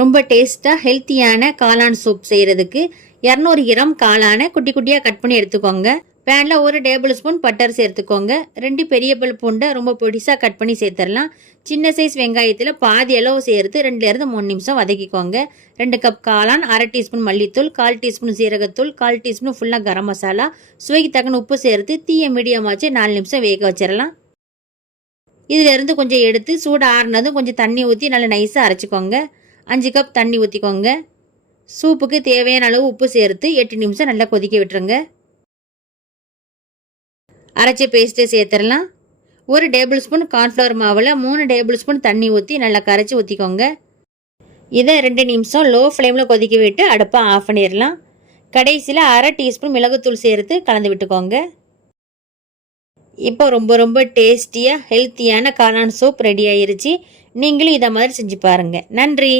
ரொம்ப டேஸ்ட்டாக ஹெல்த்தியான காளான் சூப் செய்கிறதுக்கு 200 கிராம் காளானை குட்டி குட்டியாக கட் பண்ணி எடுத்துக்கோங்க. பேனில் 1 டேபிள் ஸ்பூன் பட்டர் சேர்த்துக்கோங்க. 2 பெரிய பல் பூண்டை ரொம்ப பொடிசாக கட் பண்ணி சேர்த்துடலாம். சின்ன சைஸ் வெங்காயத்தில் பாதி அளவு சேர்த்து 2லேருந்து 3 நிமிஷம் வதக்கிக்கோங்க. 2 கப் காளான், 1/2 டீஸ்பூன் மல்லித்தூள், 1/4 டீஸ்பூன் சீரகத்தூள், 1/4 டீஸ்பூன் ஃபுல்லாக கரம் மசாலா, சுவைக்கு தக்கன உப்பு சேர்த்து தீயை மீடியமாச்சு 4 நிமிஷம் வேக வச்சிடலாம். இதிலிருந்து கொஞ்சம் எடுத்து சூடு ஆறுனதும் கொஞ்சம் தண்ணி ஊற்றி நல்லா நைஸாக அரைச்சிக்கோங்க. 5 கப் தண்ணி ஊற்றிக்கோங்க. சூப்புக்கு தேவையான அளவு உப்பு சேர்த்து 8 நிமிஷம் நல்லா கொதிக்க விட்டுருங்க. அரைச்ச பேஸ்ட்டு சேர்த்துடலாம். 1 டேபிள் ஸ்பூன் கார்ன்ஃப்ளவர் மாவில் 3 டேபிள் ஸ்பூன் தண்ணி ஊற்றி நல்லா கரைச்சி ஊற்றிக்கோங்க. இதை 2 நிமிஷம் லோ ஃப்ளேமில் கொதிக்க விட்டு அடுப்பை ஆஃப் பண்ணிடலாம். கடைசியில் 1/2 டீஸ்பூன் மிளகுத்தூள் சேர்த்து கலந்து விட்டுக்கோங்க. இப்போ ரொம்ப டேஸ்டியாக ஹெல்த்தியான காளான் சூப் ரெடி ஆயிருச்சு. நீங்களும் இதை மாதிரி செஞ்சு பாருங்கள். நன்றி.